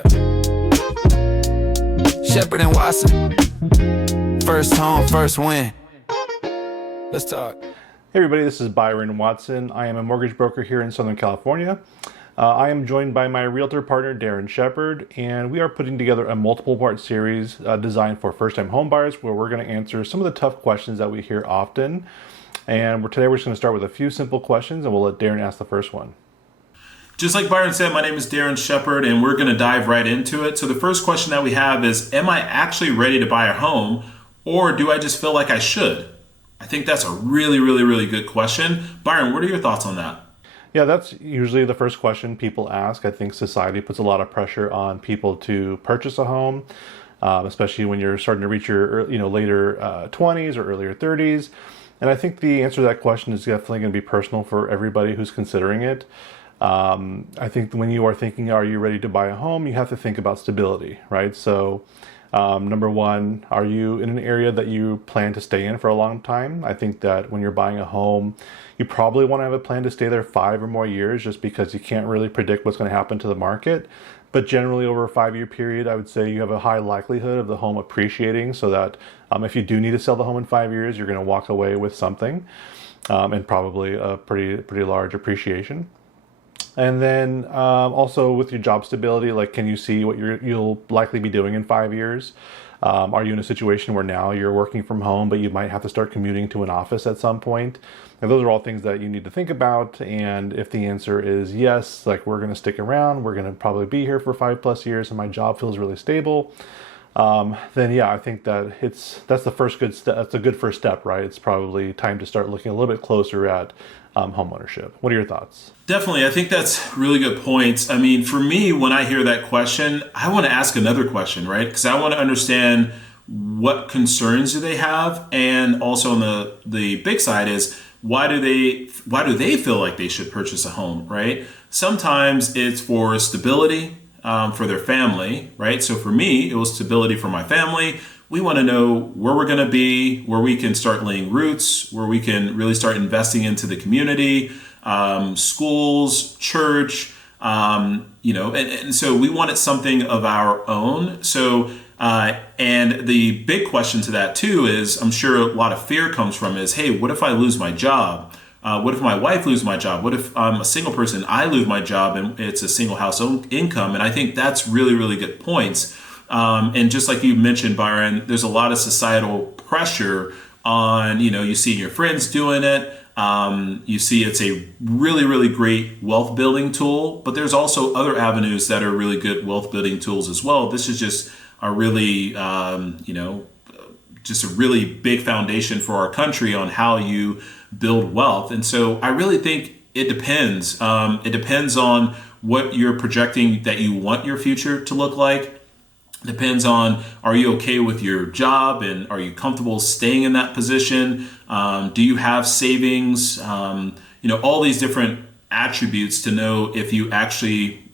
start. Shepard and Watson. First home, first win. Let's talk. Hey everybody, this is Byron Watson. I am a mortgage broker here in Southern California. I am joined by my realtor partner, Darren Shepard, and we are putting together a multiple-part series designed for first-time homebuyers where we're going to answer some of the tough questions that we hear often. And today we're just going to start with a few simple questions, and we'll let Darren ask the first one. Just like Byron said, my name is Darren Shepard, and we're going to dive right into it. So the first question that we have is, am I actually ready to buy a home, or do I just feel like I should? I think that's a really good question. Byron, what are your thoughts on that? Yeah, that's usually the first question people ask. I think society puts a lot of pressure on people to purchase a home, especially when you're starting to reach your later 20s or earlier 30s. And I think the answer to that question is definitely going to be personal for everybody who's considering it. I think when you are thinking, are you ready to buy a home, you have to think about stability, right? So number one, are you in an area that you plan to stay in for a long time? I think that when you're buying a home, you probably want to have a plan to stay there 5 or more years, just because you can't really predict what's going to happen to the market. But generally over a 5-year period, I would say you have a high likelihood of the home appreciating, so that if you do need to sell the home in 5 years, you're going to walk away with something, and probably a pretty large appreciation. And then also with your job stability, like, can you see what you'll likely be doing in 5 years? Are you in a situation where now you're working from home, but you might have to start commuting to an office at some point? And those are all things that you need to think about. And if the answer is yes, like, we're going to stick around, we're going to probably be here for 5+ years, and my job feels really stable, then yeah, I think that that's the first good step. That's a good first step, right? It's probably time to start looking a little bit closer at homeownership. What are your thoughts? Definitely. I think that's really good points. I mean, for me, when I hear that question, I want to ask another question, right? Because I want to understand what concerns do they have, and also on the big side is why do they feel like they should purchase a home, right? Sometimes it's for stability for their family, right? So for me, it was stability for my family. We want to know where we're going to be, where we can start laying roots, where we can really start investing into the community, schools, church, and so we wanted something of our own. So, and the big question to that too is, I'm sure a lot of fear comes from is, hey, what if I lose my job? What if my wife loses my job? What if I'm a single person, I lose my job and it's a single household income? And I think that's really good points. And just like you mentioned, Byron, there's a lot of societal pressure on, you see your friends doing it. You see it's a really great wealth building tool, but there's also other avenues that are really good wealth building tools as well. This is just a really, just a really big foundation for our country on how you build wealth. And so I really think it depends. It depends on what you're projecting that you want your future to look like. Depends on, are you okay with your job and are you comfortable staying in that position? Do you have savings? All these different attributes to know if you actually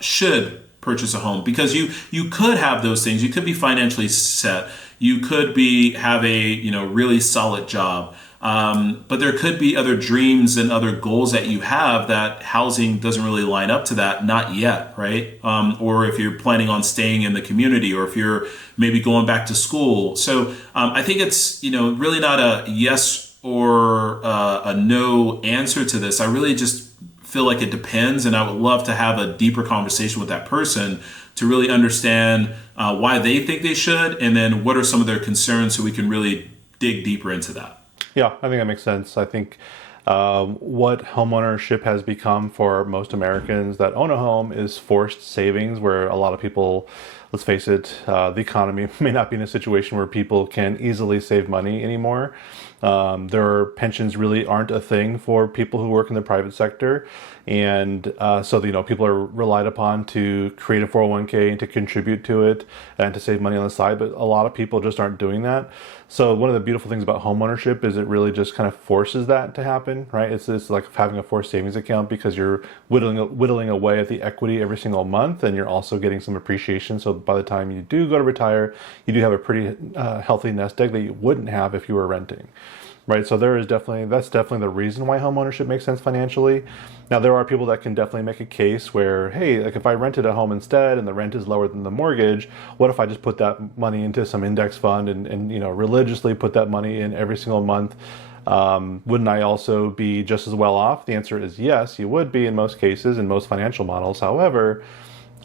should purchase a home, because you could have those things. You could be financially set. You could have a really solid job. But there could be other dreams and other goals that you have that housing doesn't really line up to that, not yet, right? Or if you're planning on staying in the community, or if you're maybe going back to school. So I think it's really not a yes or a no answer to this. I really just feel like it depends, and I would love to have a deeper conversation with that person to really understand why they think they should, and then what are some of their concerns, so we can really dig deeper into that. Yeah, I think that makes sense. I think what homeownership has become for most Americans that own a home is forced savings, where a lot of people, let's face it, the economy may not be in a situation where people can easily save money anymore. Their pensions really aren't a thing for people who work in the private sector. And so people are relied upon to create a 401k and to contribute to it and to save money on the side. But a lot of people just aren't doing that. So one of the beautiful things about homeownership is it really just kind of forces that to happen, right? It's like having a forced savings account, because you're whittling away at the equity every single month, and you're also getting some appreciation. So by the time you do go to retire, you do have a pretty healthy nest egg that you wouldn't have if you were renting. right? So that's definitely the reason why homeownership makes sense financially. Now, there are people that can definitely make a case where, hey, like if I rented a home instead and the rent is lower than the mortgage, what if I just put that money into some index fund and religiously put that money in every single month? Wouldn't I also be just as well off? The answer is yes, you would be in most cases, in most financial models. However,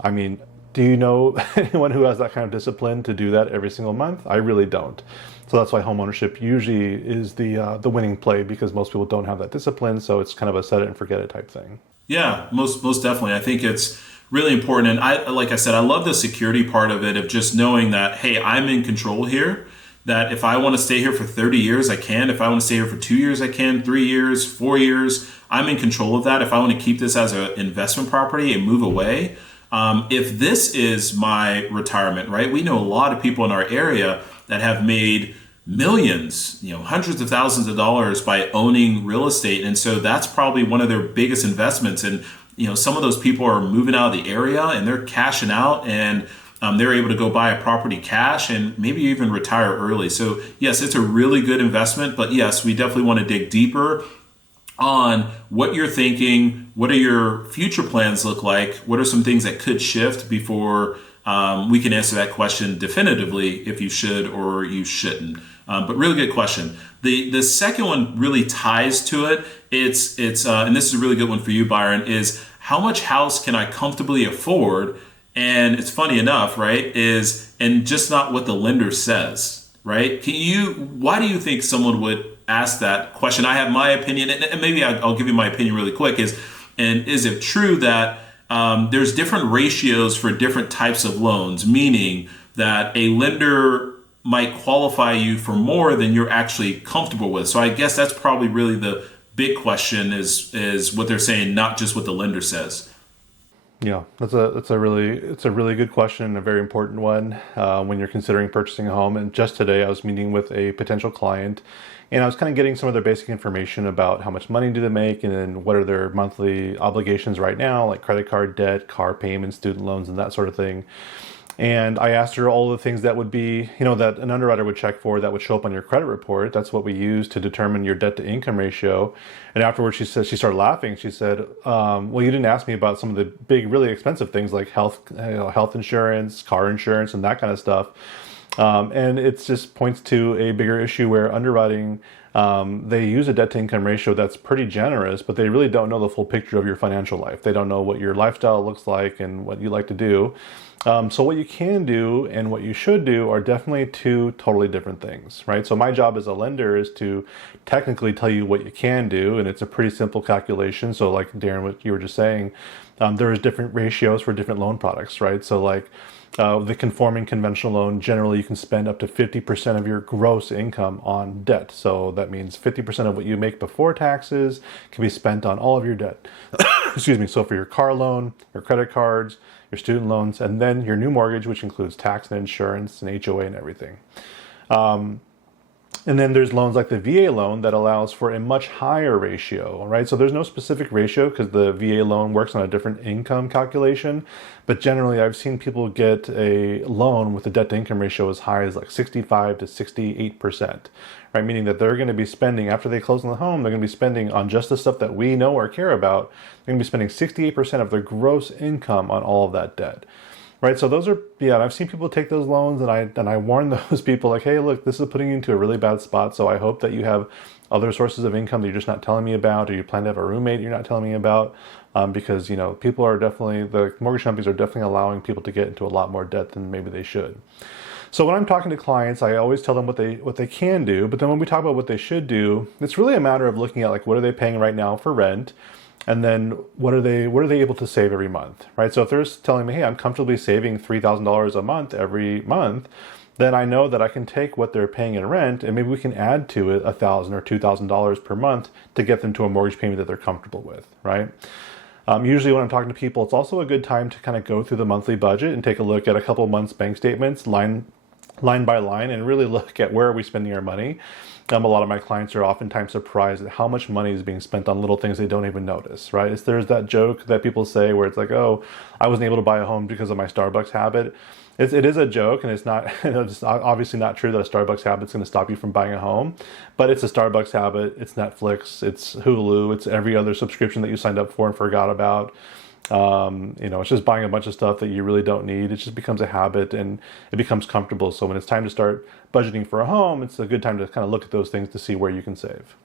I mean, do you know anyone who has that kind of discipline to do that every single month? I really don't. So that's why homeownership usually is the winning play, because most people don't have that discipline. So it's kind of a set it and forget it type thing. Yeah, most definitely. I think it's really important. And like I said, I love the security part of it, of just knowing that, hey, I'm in control here. That if I want to stay here for 30 years, I can. If I want to stay here for 2 years, I can. 3 years, 4 years, I'm in control of that. If I want to keep this as an investment property and move away, if this is my retirement, right? We know a lot of people in our area that have made millions, hundreds of thousands of dollars by owning real estate. And so that's probably one of their biggest investments. And, some of those people are moving out of the area and they're cashing out, and they're able to go buy a property cash and maybe even retire early. So yes, it's a really good investment, but yes, we definitely want to dig deeper on what you're thinking. What are your future plans look like? What are some things that could shift before we can answer that question definitively if you should or you shouldn't? But really good question. The second one really ties to it. It's and this is a really good one for you, Byron, is how much house can I comfortably afford? And it's funny enough, right, and just not what the lender says, right? Why do you think someone would ask that question? I have my opinion, and maybe I'll give you my opinion really quick, is it true that there's different ratios for different types of loans, meaning that a lender might qualify you for more than you're actually comfortable with? So I guess that's probably really the big question is what they're saying, not just what the lender says. Yeah, it's a really good question and a very important one when you're considering purchasing a home. And just today, I was meeting with a potential client, and I was kind of getting some of their basic information about how much money do they make, and then what are their monthly obligations right now, like credit card debt, car payments, student loans, and that sort of thing. And I asked her all the things that would be, that an underwriter would check for, that would show up on your credit report. That's what we use to determine your debt to income ratio. And afterwards, she started laughing. She said, well, you didn't ask me about some of the big, really expensive things like health insurance, car insurance, and that kind of stuff. And it just points to a bigger issue where underwriting, they use a debt to income ratio that's pretty generous, but they really don't know the full picture of your financial life. They don't know what your lifestyle looks like and what you like to do. So what you can do and what you should do are definitely two totally different things, right? So my job as a lender is to technically tell you what you can do, and it's a pretty simple calculation. So like Darren, what you were just saying, there is different ratios for different loan products, right? So like the conforming conventional loan, generally you can spend up to 50% of your gross income on debt. So that means 50% of what you make before taxes can be spent on all of your debt. Excuse me. So for your car loan, your credit cards, your student loans, and then your new mortgage, which includes tax and insurance and HOA and everything. And then there's loans like the VA loan that allows for a much higher ratio, right? So there's no specific ratio because the VA loan works on a different income calculation. But generally, I've seen people get a loan with a debt to income ratio as high as like 65 to 68%, right? Meaning that they're going to be spending, after they close on the home, they're going to be spending on just the stuff that we know or care about. They're going to be spending 68% of their gross income on all of that debt. Right, so those are, I've seen people take those loans, and I warn those people like, hey, look, this is putting you into a really bad spot. So I hope that you have other sources of income that you're just not telling me about, or you plan to have a roommate you're not telling me about, because people are definitely, the mortgage companies are definitely allowing people to get into a lot more debt than maybe they should. So when I'm talking to clients, I always tell them what they can do, but then when we talk about what they should do, it's really a matter of looking at like what are they paying right now for rent. And then what are they able to save every month, right? So if they're telling me, hey, I'm comfortably saving $3,000 a month every month, then I know that I can take what they're paying in rent and maybe we can add to it $1,000 or $2,000 per month to get them to a mortgage payment that they're comfortable with, right? Usually when I'm talking to people, it's also a good time to kind of go through the monthly budget and take a look at a couple months bank statements, line line by line and really look at where are we spending our money. A lot of my clients are oftentimes surprised at how much money is being spent on little things they don't even notice, right? There's that joke that people say where it's like, oh, I wasn't able to buy a home because of my Starbucks habit. It is a joke, and it's not, it's obviously not true that a Starbucks habit is going to stop you from buying a home, but it's a Starbucks habit, it's Netflix, it's Hulu, it's every other subscription that you signed up for and forgot about. It's just buying a bunch of stuff that you really don't need. It just becomes a habit and it becomes comfortable. So when it's time to start budgeting for a home, it's a good time to kind of look at those things to see where you can save.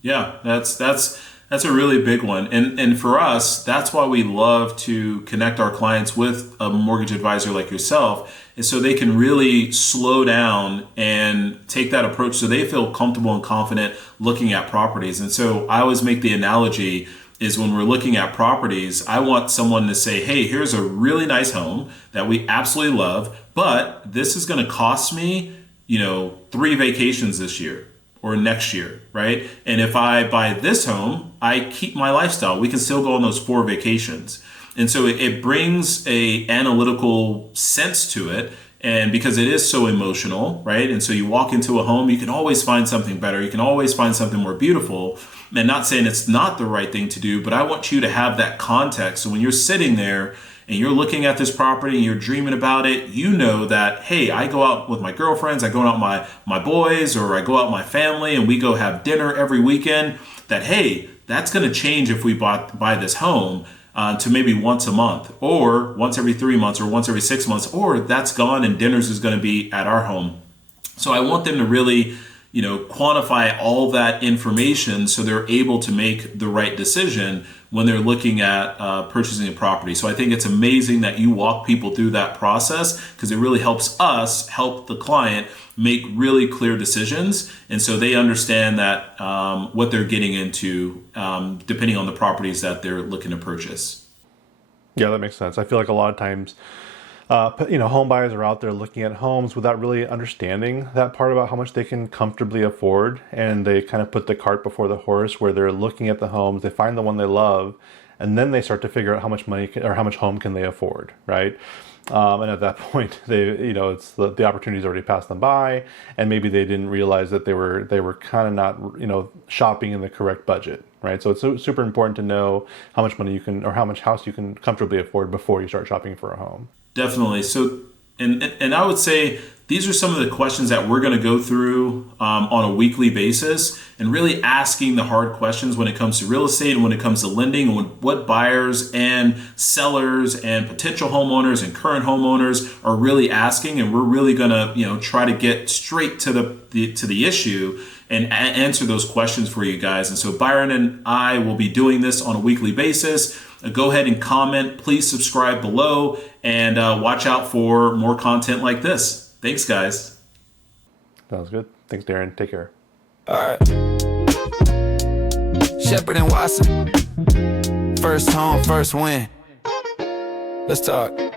Yeah, that's a really big one. And for us, that's why we love to connect our clients with a mortgage advisor like yourself, is so they can really slow down and take that approach so they feel comfortable and confident looking at properties. And so I always make the analogy is when we're looking at properties, I want someone to say, hey, here's a really nice home that we absolutely love, but this is going to cost me, 3 vacations this year or next year, right? And if I buy this home, I keep my lifestyle. We can still go on those 4 vacations. And so it brings a analytical sense to it. And because it is so emotional, right? And so you walk into a home, you can always find something better. You can always find something more beautiful. And not saying it's not the right thing to do, but I want you to have that context. So when you're sitting there and you're looking at this property and you're dreaming about it, you know that, hey, I go out with my girlfriends, I go out with my boys, or I go out with my family and we go have dinner every weekend, that, hey, that's going to change if we buy this home to maybe once a month or once every 3 months or once every 6 months, or that's gone and dinners is going to be at our home. So I want them to really quantify all that information so they're able to make the right decision when they're looking at purchasing a property. So I think it's amazing that you walk people through that process, because it really helps us help the client make really clear decisions. And so they understand that what they're getting into, depending on the properties that they're looking to purchase. Yeah, that makes sense. I feel like a lot of times home buyers are out there looking at homes without really understanding that part about how much they can comfortably afford. And they kind of put the cart before the horse, where they're looking at the homes, they find the one they love, and then they start to figure out how much money or how much home can they afford, right? And at that point, it's the opportunity's already passed them by, and maybe they didn't realize that they were kind of not, shopping in the correct budget, right? So it's super important to know how much money you can, or how much house you can comfortably afford before you start shopping for a home. Definitely. So, and I would say these are some of the questions that we're going to go through on a weekly basis, and really asking the hard questions when it comes to real estate and when it comes to lending, and what buyers and sellers and potential homeowners and current homeowners are really asking. And we're really going to, try to get straight to the issue and answer those questions for you guys. And so Byron and I will be doing this on a weekly basis. Go ahead and comment. Please subscribe below, and watch out for more content like this. Thanks, guys. Sounds good. Thanks, Darren. Take care. All right. Shepherd and Watson. First home, first win. Let's talk.